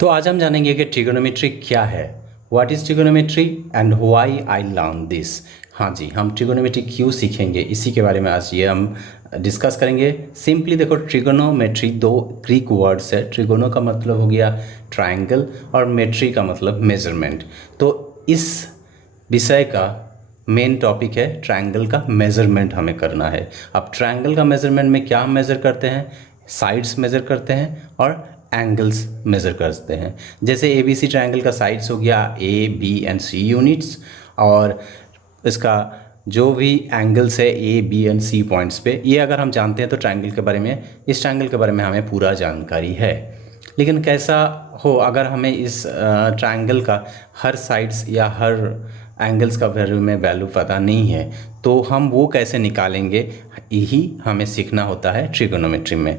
तो आज हम जानेंगे कि ट्रिगोनोमेट्री क्या है, what is trigonometry and why I learn this. हाँ जी, हम ट्रिगोनोमेट्री क्यों सीखेंगे इसी के बारे में आज ये हम डिस्कस करेंगे। सिंपली देखो, ट्रिगोनोमेट्री दो ग्रीक वर्ड्स है। ट्रिगोनो का मतलब हो गया ट्रायंगल और मेट्री का मतलब मेजरमेंट। तो इस विषय का मेन टॉपिक है ट्रायंगल का मेज़रमेंट हमें करना है। अब ट्रायंगल का मेज़रमेंट में क्या हम मेज़र करते हैं, साइड्स मेज़र करते हैं और एंगल्स मेज़र करते हैं। जैसे ए बी सी ट्रायंगल का साइड्स हो गया A B and C units, और इसका जो भी एंगल्स है A B and C points पे, ये अगर हम जानते हैं तो ट्रायंगल के बारे में, इस ट्रायंगल के बारे में हमें पूरा जानकारी है। लेकिन कैसा हो अगर हमें इस ट्रायंगल का हर साइड्स या हर एंगल्स का वैल्यू पता नहीं है, तो हम वो कैसे निकालेंगे, यही हमें सीखना होता है ट्रिगोनोमेट्री में।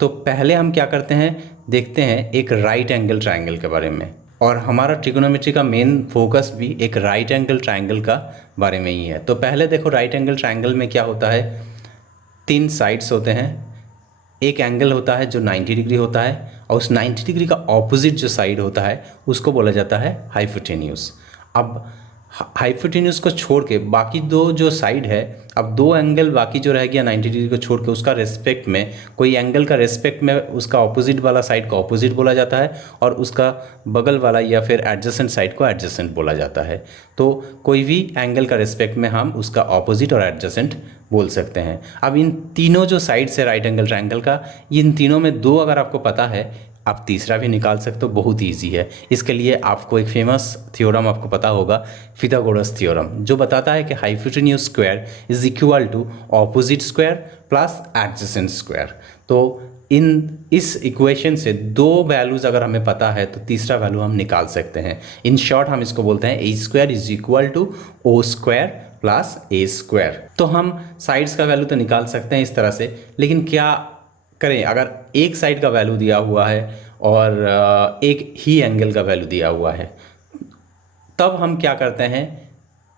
तो पहले हम क्या करते हैं, देखते हैं एक राइट एंगल ट्रायंगल के बारे में। और हमारा ट्रिगोनोमेट्री का मेन फोकस भी एक राइट एंगल ट्रायंगल का बारे में ही है। तो पहले देखो, राइट एंगल ट्रायंगल में क्या होता है, 3 साइड्स होते हैं, एक एंगल होता है जो 90 डिग्री होता है, और उस 90 डिग्री का ऑपोजिट जो साइड होता है उसको बोला जाता है हाइपोटेन्यूज। अब हाइपोटेन्यूज को छोड़ के बाकी दो जो साइड है, अब दो एंगल बाकी जो रह गया 90 डिग्री को छोड़ के, उसका रेस्पेक्ट में कोई एंगल का रेस्पेक्ट में उसका ऑपोजिट वाला साइड को ऑपोजिट बोला जाता है, और उसका बगल वाला या फिर एडजेसेंट साइड को एडजेसेंट बोला जाता है। तो कोई भी एंगल का रेस्पेक्ट में हम उसका ऑपोजिट और एडजेसेंट बोल सकते हैं। अब इन तीनों जो साइड्स है राइट एंगल ट्रायंगल का, इन तीनों में दो अगर आपको पता है, आप तीसरा भी निकाल सकते हो, बहुत ईजी है। इसके लिए आपको एक फेमस थ्योरम आपको पता होगा, पिथागोरस थ्योरम, जो बताता है कि hypotenuse square is equal to opposite square plus adjacent square. तो इस इक्वेशन से दो वैल्यूज़ अगर हमें पता है तो तीसरा वैल्यू हम निकाल सकते हैं। इन शॉर्ट हम इसको बोलते हैं A square is equal to O square plus A square. तो हम साइड्स का वैल्यू तो निकाल सकते हैं इस तरह से, लेकिन क्या करें अगर एक साइड का वैल्यू दिया हुआ है और एक ही एंगल का वैल्यू दिया हुआ है, तब हम क्या करते हैं,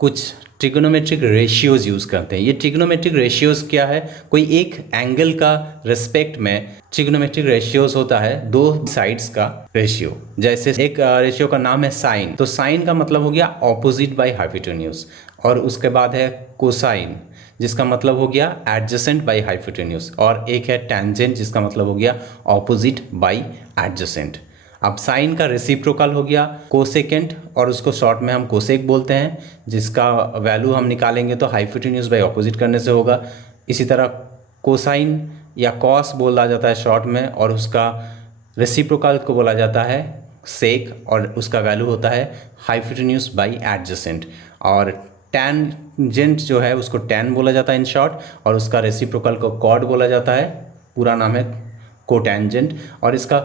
कुछ ट्रिगोनोमेट्रिक रेशियोज यूज़ करते हैं। ये ट्रिगोनोमेट्रिक रेशियोज क्या है, कोई एक एंगल का रिस्पेक्ट में ट्रिगोनोमेट्रिक रेशियोज होता है दो साइड्स का रेशियो। जैसे एक रेशियो का नाम है साइन, तो साइन का मतलब हो गया ऑपोजिट बाय हाइपोटेन्यूज, और उसके बाद है कोसाइन जिसका मतलब हो गया एडजेसेंट बाय हाइपोटेन्यूज, और एक है टेंजेंट जिसका मतलब हो गया ऑपोजिट बाय एडजेसेंट। अब साइन का रेसिप्रोकल हो गया कोसेकेंट, और उसको शॉर्ट में हम कोसेक बोलते हैं, जिसका वैल्यू हम निकालेंगे तो हाइपोटेन्यूज बाय ऑपोजिट करने से होगा। इसी तरह कोसाइन या कॉस बोला जाता है शॉर्ट में, और उसका रेसिप्रोकल को बोला जाता है सेक, और उसका वैल्यू होता है हाइपोटेन्यूज बाय एडजेसेंट। और टेंजेंट जो है उसको टेन बोला जाता है इन शॉर्ट, और उसका रेसिप्रोकल को कॉड बोला जाता है, पूरा नाम है कोटेंजेंट, और इसका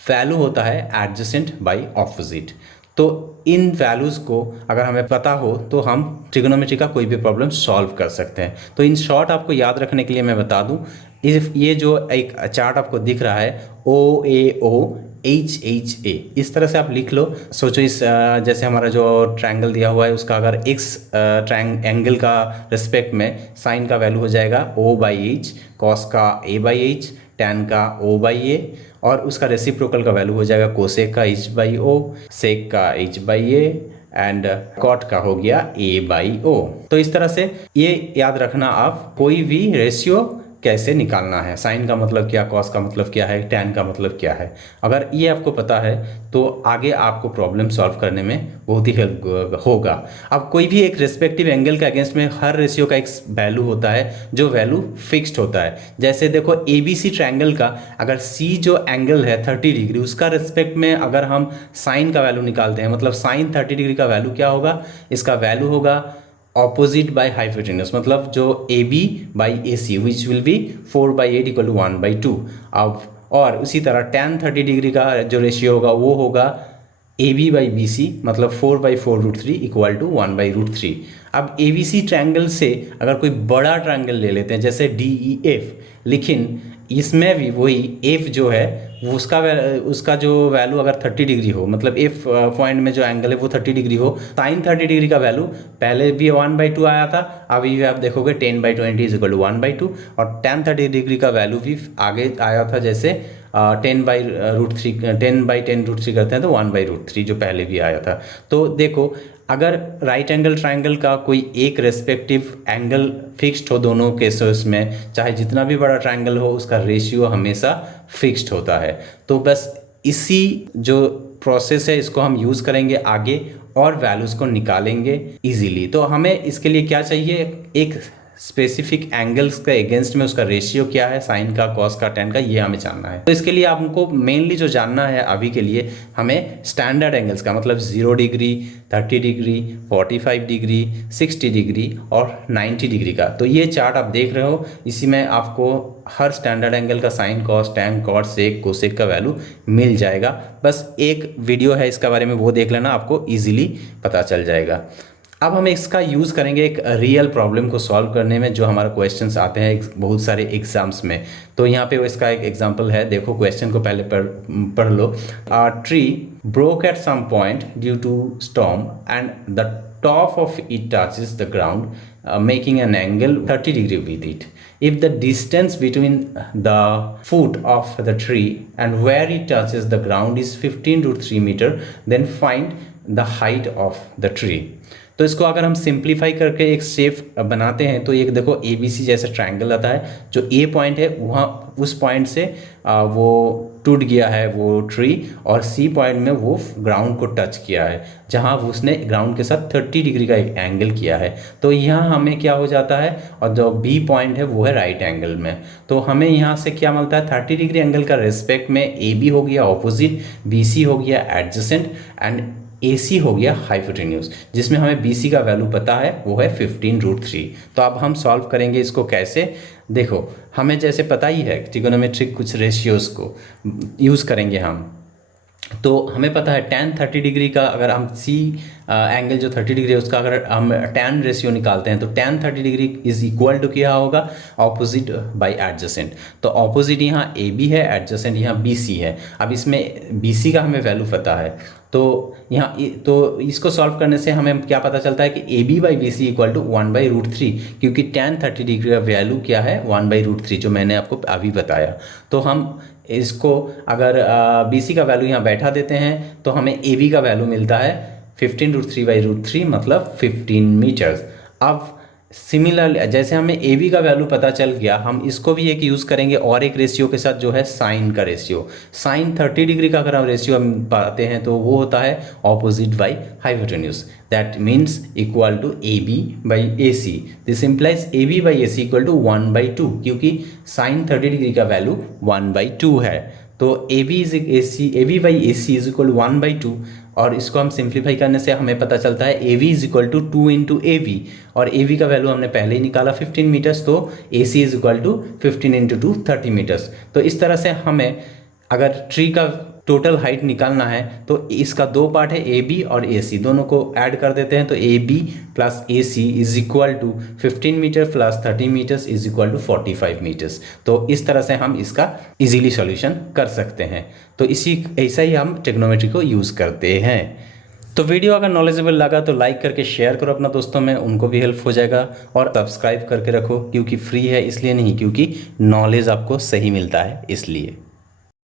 वैल्यू होता है एडजेसेंट बाय ऑपोजिट। तो इन वैल्यूज़ को अगर हमें पता हो तो हम ट्रिगोनोमेट्री का कोई भी प्रॉब्लम सॉल्व कर सकते हैं। तो इन शॉर्ट आपको याद रखने के लिए मैं बता दूं, ये जो एक चार्ट आपको दिख रहा है ओ ए ओ एच एच ए, इस तरह से आप लिख लो। सोचो इस जैसे हमारा जो ट्रायंगल दिया हुआ है उसका अगर एक्स एंगल का रिस्पेक्ट में साइन का वैल्यू हो जाएगा ओ बाई एच, कॉस का ए बाई एच, टैन का ओ बाई ए, और उसका रेसिप्रोकल का वैल्यू हो जाएगा कोसेक का एच बाई ओ, सेक का H by A, and cot का हो गया ए बाई ओ। तो इस तरह से ये याद रखना आप, कोई भी रेशियो कैसे निकालना है, साइन का मतलब क्या, कॉस का मतलब क्या है, टैन का मतलब क्या है। अगर ये आपको पता है तो आगे आपको प्रॉब्लम सॉल्व करने में बहुत ही हेल्प होगा। अब कोई भी एक रेस्पेक्टिव एंगल के अगेंस्ट में हर रेशियो का एक वैल्यू होता है जो वैल्यू फिक्स्ड होता है। जैसे देखो ए बी सी ट्रायंगल का अगर सी जो एंगल है 30 डिग्री, उसका रेस्पेक्ट में अगर हम साइन का वैल्यू निकालते हैं, मतलब साइन 30 डिग्री का वैल्यू क्या होगा, इसका वैल्यू होगा ऑपोजिट बाय हाइपोटेन्यूज, मतलब जो A B by A C which will be 4/8 equal to 1/2। अब और उसी तरह tan 30 डिग्री का जो रेशियो होगा वो होगा A B by B C, मतलब 4/4√3 इक्वल टू 1/√3। अब ए बी सी ट्रायंगल से अगर कोई बड़ा ट्रायंगल ले लेते हैं जैसे डी ई एफ, लेकिन इसमें भी वही एफ जो है उसका जो वैल्यू अगर 30 डिग्री हो, मतलब एफ पॉइंट में जो एंगल है वो 30 डिग्री हो, साइन 30 डिग्री का वैल्यू पहले भी 1/2 आया था, अभी भी आप देखोगे 10/20 इज इक्वल टू 1/2, और tan 30 डिग्री का वैल्यू भी आगे आया था, जैसे 10/√3 10/10√3 करते हैं तो 1/√3 जो पहले भी आया था। तो देखो, अगर राइट एंगल ट्राइंगल का कोई एक रेस्पेक्टिव एंगल फिक्स्ड हो दोनों केसेस में, चाहे जितना भी बड़ा ट्राइंगल हो, उसका रेशियो हमेशा फिक्स्ड होता है। तो बस इसी जो प्रोसेस है इसको हम यूज़ करेंगे आगे और वैल्यूज़ को निकालेंगे इजीली। तो हमें इसके लिए क्या चाहिए, एक स्पेसिफिक एंगल्स के अगेंस्ट में उसका रेशियो क्या है, साइन का, कॉस का, टेन का, ये हमें जानना है। तो इसके लिए आपको मेनली जो जानना है अभी के लिए, हमें स्टैंडर्ड एंगल्स का मतलब 0 डिग्री, 30 डिग्री, 45 डिग्री, 60 डिग्री और 90 डिग्री का। तो ये चार्ट आप देख रहे हो, इसी में आपको हर स्टैंडर्ड एंगल का साइन, कॉस, टैन, कॉट, सेक, कोसेक का वैल्यू मिल जाएगा। बस एक वीडियो है इसका बारे में, वो देख लेना, आपको ईजिली पता चल जाएगा। अब हम इसका यूज़ करेंगे एक रियल प्रॉब्लम को सॉल्व करने में, जो हमारे क्वेश्चंस आते हैं बहुत सारे एग्जाम्स में। तो यहाँ पे इसका एक एग्जांपल है, देखो क्वेश्चन को पहले पढ़ लो। Tree broke at some point due to storm and the top of it touches the ground making an angle 30 degree with it. If the distance between the foot of the tree and where it touches the ground is 15√3 meter, then find the height of the tree. तो इसको अगर हम simplify करके एक shape बनाते हैं तो एक देखो ABC जैसा ट्रायंगल आता है, जो A पॉइंट है वहाँ उस पॉइंट से वो टूट गया है वो ट्री, और C पॉइंट में वो ग्राउंड को टच किया है, जहाँ उसने ग्राउंड के साथ 30 डिग्री का एक एंगल किया है। तो यहाँ हमें क्या हो जाता है, और जो B पॉइंट है वो है राइट एंगल में। तो हमें यहाँ से क्या मिलता है, 30 डिग्री एंगल का रेस्पेक्ट में AB हो गया ऑपोजिट, BC हो गया एडजेसेंट, एंड AC हो गया हाइपोटेन्यूज, जिसमें हमें BC का वैल्यू पता है वो है 15√3। तो अब हम सॉल्व करेंगे इसको कैसे, देखो हमें जैसे पता ही है ट्रिगोनोमेट्रिक कुछ रेशियोज़ को यूज़ करेंगे हम। तो हमें पता है tan 30 डिग्री का, अगर हम C एंगल जो 30 डिग्री है उसका अगर हम tan रेशियो निकालते हैं तो tan 30 degree is equal to क्या होगा, ऑपोजिट बाय एडजेसेंट। तो ऑपोजिट यहाँ AB है, एडजेसेंट यहाँ BC है। अब इसमें BC का हमें वैल्यू पता है, तो यहाँ तो इसको सॉल्व करने से हमें क्या पता चलता है कि AB/BC इक्वल टू 1/√3, क्योंकि tan 30 डिग्री का वैल्यू क्या है 1/√3, जो मैंने आपको अभी बताया। तो हम इसको अगर BC का वैल्यू यहाँ बैठा देते हैं तो हमें AB का वैल्यू मिलता है 15√3/√3 मतलब 15 मीटर्स। अब सिमिलरली जैसे हमें AB का वैल्यू पता चल गया, हम इसको भी एक यूज़ करेंगे और एक रेशियो के साथ, जो है साइन का रेशियो। साइन 30 डिग्री का अगर हम रेशियो हम पाते हैं तो वो होता है opposite by hypotenuse, that means equal to AB/AC। This implies AB/AC equal to 1/2, क्योंकि साइन 30 डिग्री का वैल्यू 1/2 है। तो AB/AC इज इक्वल 1/2, और इसको हम सिंप्लीफाई करने से हमें पता चलता है AB is equal to 2 × AB, और AB का वैल्यू हमने पहले ही निकाला 15 मीटर्स, तो AC is equal to 15 × 2 30 metres. तो इस तरह से हमें अगर ट्री का टोटल हाइट निकालना है तो इसका दो पार्ट है AB और AC, दोनों को ऐड कर देते हैं तो AB plus AC is equal to 15 metre plus 30 metres is equal to 45 metres. तो इस तरह से हम इसका इजीली सॉल्यूशन कर सकते हैं। तो ऐसा ही हम ट्रिग्नोमेट्री को यूज़ करते हैं। तो वीडियो अगर नॉलेजेबल लगा तो लाइक करके शेयर करो अपना दोस्तों में, उनको भी हेल्प हो जाएगा, और सब्सक्राइब करके रखो, क्योंकि फ्री है इसलिए नहीं, क्योंकि नॉलेज आपको सही मिलता है इसलिए।